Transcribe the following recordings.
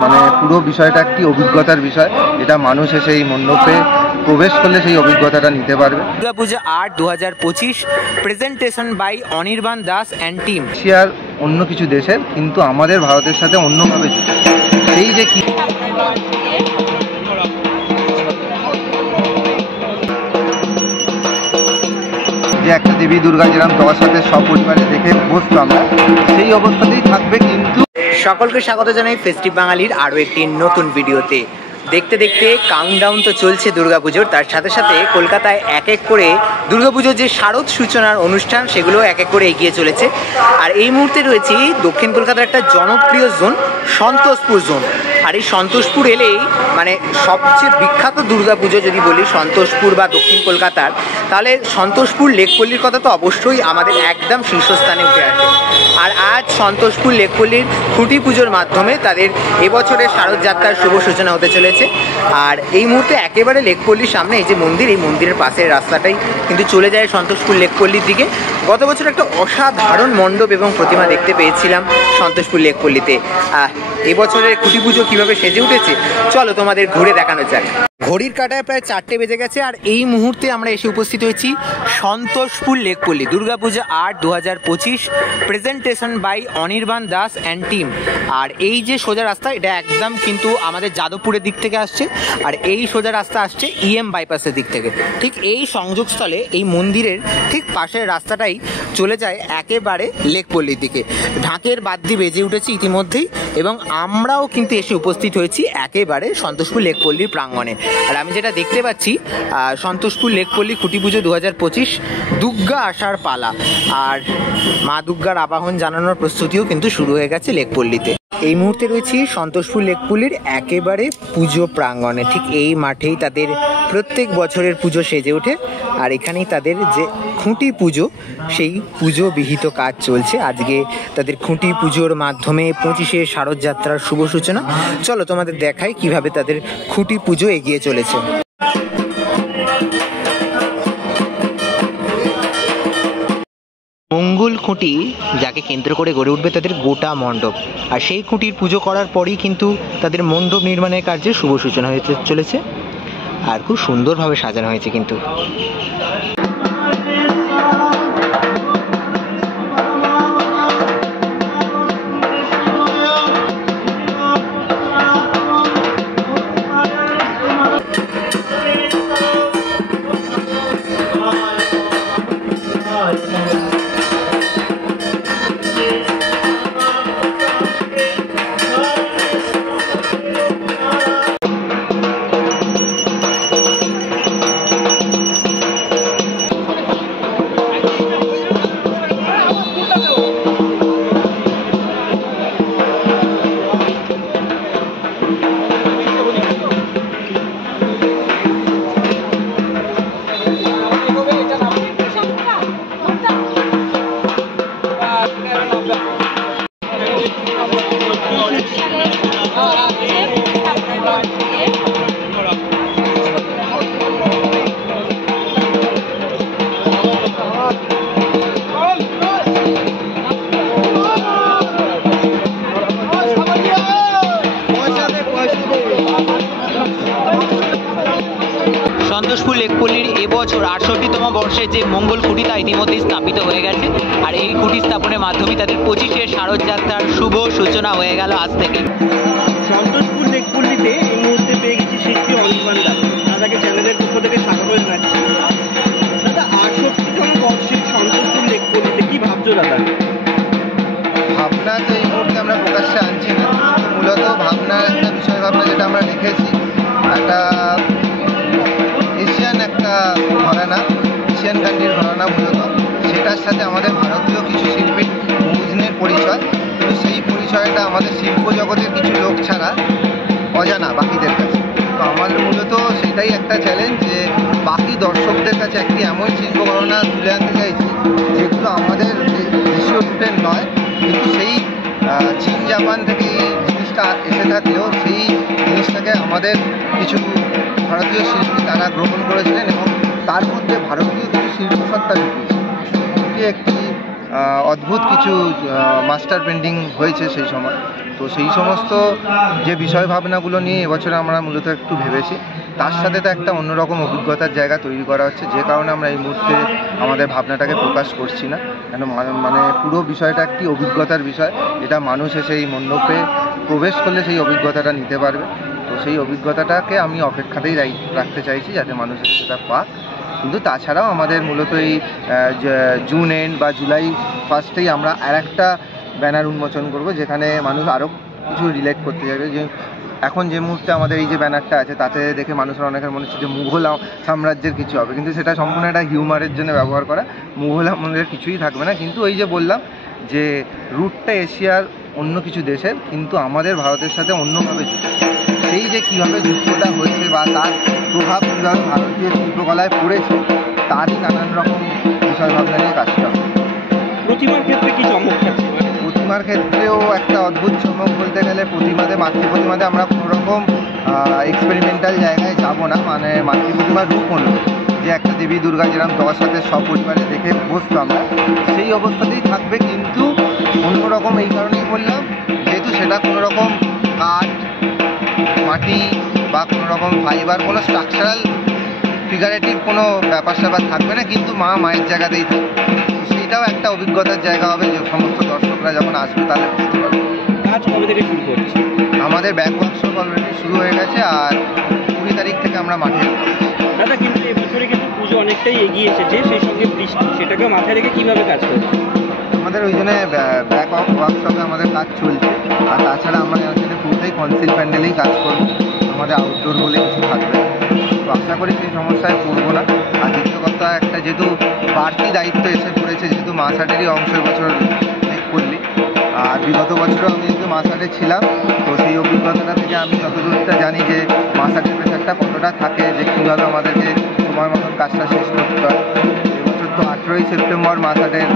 মানে পুরো বিষয়টা একটি অভিজ্ঞতার বিষয়, এটা মানুষ এসে এই মণ্ডপে প্রবেশ করলে সেই অভিজ্ঞতাটা নিতে পারবে। Durga Puja art 2025 presentation by Anirban Das and team. এশিয়ার অন্য কিছু দেশের, কিন্তু আমাদের ভারতের সাথে অন্যভাবে যুক্ত। সেই যে কি যে একটা দেবী দুর্গা যেরকম 10 হাতে সপরিবারে দেখে বসতো আমরা, সেই অবস্থাতেই থাকবে। কিন্তু সকলকে স্বাগত জানাই ফেস্টিভ বাঙালির আরও একটি নতুন ভিডিওতে। দেখতে দেখতে কাউন্টডাউন তো চলছে দুর্গাপুজোর, তার সাথে সাথে কলকাতায় এক এক করে দুর্গাপুজোর যে শারদ সূচনার অনুষ্ঠান সেগুলো এক এক করে এগিয়ে চলেছে। আর এই মুহূর্তে রয়েছি দক্ষিণ কলকাতার একটা জনপ্রিয় জোন, সন্তোষপুর জোন। আর এই সন্তোষপুর এলেই মানে সবচেয়ে বিখ্যাত দুর্গাপুজো যদি বলি সন্তোষপুর বা দক্ষিণ কলকাতার, তাহলে সন্তোষপুর লেকপল্লির কথা তো অবশ্যই আমাদের একদম শীর্ষস্থানে উঠে আসে। আর আজ সন্তোষপুর লেকপল্লির খুঁটি পুজোর মাধ্যমে তাদের এবছরের শারদযাত্রার শুভ সূচনা হতে চলেছে। আর এই মুহূর্তে একেবারে লেকপল্লির সামনে এই যে মন্দির, এই মন্দিরের পাশের রাস্তাটাই কিন্তু চলে যায় সন্তোষপুর লেকপল্লির দিকে। গত বছর একটা অসাধারণ মণ্ডপ এবং প্রতিমা দেখতে পেয়েছিলাম সন্তোষপুর লেকপল্লিতে। এবছরের খুঁটি পুজো কীভাবে সেজে উঠেছে চলো তোমাদের ঘুরে দেখানো যাক। ঘড়ির কাঁটায় প্রায় 4টে বেজে গেছে আর এই মুহূর্তে আমরা এসে উপস্থিত হয়েছি Santoshpur Lakepally. Durga Puja art 2025 presentation by Anirban Das and team. আর এই যে সোজা রাস্তা, এটা একদম কিন্তু আমাদের যাদবপুরের দিক থেকে আসছে, আর এই সোজা রাস্তা আসছে ইএম বাইপাসের দিক থেকে। ঠিক এই সংযোগস্থলে এই মন্দিরের ঠিক পাশের রাস্তাটাই চলে যায় একেবারে লেকপল্লির দিকে। ঢাকের বাদ্যি বেজে উঠেছে ইতিমধ্যেই এবং আমরাও কিন্তু এসে উপস্থিত হয়েছি একেবারে সন্তোষপুর লেকপল্লির প্রাঙ্গণে। আর আমি যেটা দেখতে পাচ্ছি সন্তোষপুর লেকপল্লি খুঁটি পুজো 2025 দুর্গা আসার পালা, আর মা দুর্গার আবাহন জানানোর প্রস্তুতিও কিন্তু শুরু হয়ে গেছে লেকপল্লিতে। এই মুহূর্তে রয়েছি সন্তোষপুর লেকপল্লির একেবারে পুজো প্রাঙ্গণে। ঠিক এই মাঠেই তাদের প্রত্যেক বছরের পুজো সেজে ওঠে, আর এখানেই তাদের যে খুঁটি পুজো সেই পুজো বিহিত কাজ চলছে। আজকে তাদের খুঁটি পুজোর মাধ্যমে 25শে শারদযাত্রার শুভ সূচনা। চলো তোমাদের দেখাই কিভাবে তাদের খুঁটি পুজো এগিয়ে চলেছে। মঙ্গল খুঁটি যাকে কেন্দ্র করে গড়ে উঠবে তাদের গোটা মণ্ডপ, আর সেই খুঁটির পুজো করার পরেই কিন্তু তাদের মণ্ডপ নির্মাণের কার্যে শুভ সূচনা হতে চলেছে। আর খুব সুন্দরভাবে সাজানো হয়েছে কিন্তু। সন্তোষপুর লেকপল্লির এবছর 68তম বর্ষে যে মঙ্গল খুঁটি তা ইতিমধ্যেই স্থাপিত হয়ে গেছে, আর এই খুঁটি স্থাপনের মাধ্যমে তাদের 25শে শারদযাত্রার শুভ সূচনা হয়ে গেল আজ থেকে। সন্তোষপুর লেকপল্লিতে এই মুহূর্তে পেয়ে গেছি শিল্পী অনির্বাণ দাস। দাদাকে চ্যানেলের পক্ষ থেকে স্বাগত জানাচ্ছি। দাদা 68তম বর্ষে সন্তোষপুর লেকপল্লিতে কি ভাবছো দাদা? ভাবনা তো এই মুহূর্তে আমরা প্রকাশ্যে আনছি না, মূলত ভাবনার একটা বিষয় ভাবনা যেটা আমরা দেখেছি, একটা এশিয়ান একটা ঘরানা, এশিয়ান কান্ট্রির ঘরানা মূলত, সেটার সাথে আমাদের ভারতীয় কিছু শিল্পীর বহুদিনের পরিচয়। কিন্তু সেই পরিচয়টা আমাদের শিল্প জগতের কিছু লোক ছাড়া অজানা বাকিদের কাছে। তো আমাদের মূলত সেটাই একটা চ্যালেঞ্জ যে বাকি দর্শকদের কাছে একটি এমন শিল্প ঘরানা তুলে আনতে চাইছি যেগুলো আমাদের দেশীয় রুটের নয়, কিন্তু সেই চীন জাপান থেকে এই জিনিসটা এসে থাকলেও সেই জিনিসটাকে আমাদের কিছু ভারতীয় শিল্পী তারা গ্রহণ করেছিলেন এবং তার মধ্যে ভারতীয় কিছু শিল্পসত্তা ঢুকিয়েছে। একটি অদ্ভুত কিছু মাস্টার পেন্টিং হয়েছে সেই সময়। তো সেই সমস্ত যে বিষয় ভাবনাগুলো নিয়ে এবছরে আমরা মূলত একটু ভেবেছি, তার সাথে তো একটা অন্যরকম অভিজ্ঞতার জায়গা তৈরি করা হচ্ছে, যে কারণে আমরা এই মুহূর্তে আমাদের ভাবনাটাকে প্রকাশ করছি না। কেন মানে পুরো বিষয়টা একটি অভিজ্ঞতার বিষয়, এটা মানুষ এসে এই মণ্ডপে প্রবেশ করলে সেই অভিজ্ঞতাটা নিতে পারবে। তো সেই অভিজ্ঞতাটাকে আমি অপেক্ষাতেই রাখতে চাইছি, যাতে মানুষ এসে সেটা পাক। কিন্তু তাছাড়াও আমাদের মূলত এই জুন এন্ড বা জুলাই ফার্স্টেই আমরা আরেকটা ব্যানার উন্মোচন করব, যেখানে মানুষ আরও কিছু রিলেট করতে চাইবে। যে এখন যে মুহূর্তে আমাদের এই যে ব্যানারটা আছে, তাতে দেখে মানুষের অনেকের মনে হচ্ছে যে মুঘল সাম্রাজ্যের কিছু হবে, কিন্তু সেটা সম্পূর্ণ একটা হিউমারের জন্য ব্যবহার করা। মুঘল আমাদের কিছুই থাকবে না, কিন্তু ওই যে বললাম যে রুটটা এশিয়ার অন্য কিছু দেশের, কিন্তু আমাদের ভারতের সাথে অন্যভাবে যুক্ত। সেই যে কীভাবে যুক্তটা হয়েছে বা তার প্রভাব কীভাবে ভারতীয় শিল্পকলায় পড়েছে, তারই নানান রকম বিষয় ভাবনা নিয়ে কাজটা হবে। প্রতিমার ক্ষেত্রে কি চমক থাকছে? প্রতিমার ক্ষেত্রেও একটা অদ্ভুত চমক বলতে গেলে, মাতৃ প্রতিমাতে আমরা কোনোরকম এক্সপেরিমেন্টাল জায়গায় যাব না। মানে মাতৃ প্রতিমার রূপ অনুযায়ী যে একটা দেবী দুর্গা যেরকম দশ হাতে সপরিবারে দেখে অভ্যস্ত আমরা, সেই অবস্থাতেই থাকবে। কিন্তু অন্যরকম এই কারণেই বললাম, যেহেতু সেটা কোনোরকম কাঠ, মাটি বা কোনোরকম ফাইবার, কোনো স্ট্রাকচারাল ফিগারেটিভ কোনো ব্যাপার স্যাপার থাকবে না, কিন্তু মায়ের জায়গাতেই থাকবে। সেইটাও একটা অভিজ্ঞতার জায়গা হবে, যে সমস্ত দর্শকরা যখন আসবে তাহলে বুঝতে পারবে। কাজ কবে থেকে শুরু করছি? আমাদের ব্যাক ওয়ার্কশপ অলরেডি শুরু হয়ে গেছে, আর 20 তারিখ থেকে আমরা মাঠে দাদা, কিন্তু এবছরে কিন্তু পুজো অনেকটাই এগিয়ে এসেছে, সেই সঙ্গে বৃষ্টি, সেটাকে মাথায় রেখে কীভাবে কাজ করছে? আমাদের ওই জন্য ব্যাক ওয়ার্কশপে আমাদের কাজ চলছে। আর তাছাড়া আমরা আসলে পুরোটাই কনসিল প্যান্ডেলেই কাজ করবো, আমাদের আউটডোর বলে কিছু থাকবে। তো আশা করি সেই সমস্যায় পড়বো না। আর দ্বিতীয় কথা, একটা যেহেতু বাড়তি দায়িত্ব এসে পড়েছে, যেহেতু মাসাটেরই অংশ এবছর করলি, আর বিগত বছরও আমি যেহেতু মাসাটে ছিলাম, তো সেই অভিজ্ঞতাটা থেকে আমি যতদূরটা জানি যে মাসাটের প্রেশারটা কতটা থাকে, যে কীভাবে আমাদেরকে সময় মতন কাজটা শেষ করতে হয়। এবছর তো 18ই সেপ্টেম্বর মাসাটের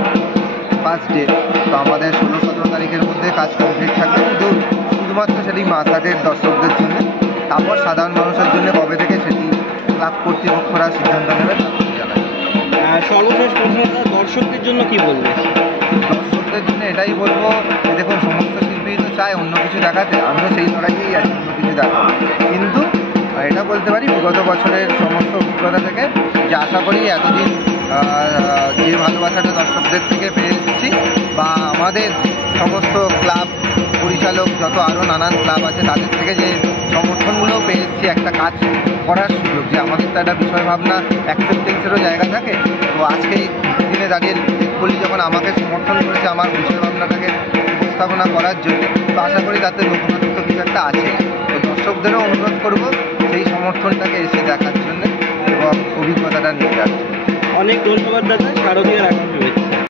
ফার্স্ট ডে, তো আমাদের 16-17 তারিখের মধ্যে কাজ কমপ্লিট থাকবে, কিন্তু শুধুমাত্র সেটি মাসাটের দর্শকদের জন্য। তারপর সাধারণ মানুষের জন্য কবে থেকে সেটি ক্লাব কর্তৃপক্ষরা সিদ্ধান্ত নেবে জানাবে। সর্বশেষ প্রশ্নটা, দর্শকদের জন্য কি বলবে? দর্শকদের জন্য এটাই বলবো যে দেখুন, সমস্ত শিল্পী তো চায় অন্য কিছু দেখাতে, আমিও সেই লড়াইয়েই আছি অন্য কিছু দেখাবো। কিন্তু এটা বলতে পারি বিগত বছরের সমস্ত অভিজ্ঞতা থেকে, যে আশা করি এতদিন যে ভালোবাসাটা দর্শকদের থেকে পেয়ে এসেছি, বা আমাদের সমস্ত ক্লাব পরিচালক যত আরও নানান ক্লাব আছে তাদের থেকে যে সমর্থনগুলো পেয়ে এসেছি, একটা কাজ করার সুযোগ, যে আমাদের তো একটা বিষয় ভাবনা অ্যাকসেপ্টেন্সেরও জায়গা থাকে। তো আজকে এই দিনে দাঁড়িয়ে বলি, যখন আমাকে সমর্থন করেছে আমার বিষয় ভাবনাটাকে উপস্থাপনা করার জন্য, তো আশা করি তাতে নতুনত্ব কিছু একটা আছে। তো দর্শকদেরও অনুরোধ করব সেই সমর্থনটাকে এসে দেখার জন্য এবং অভিজ্ঞতাটা নিয়ে যাওয়ার জন্য। অনেক ধন্যবাদ দাদা, শারদীয়ার আগামী শুভেচ্ছা।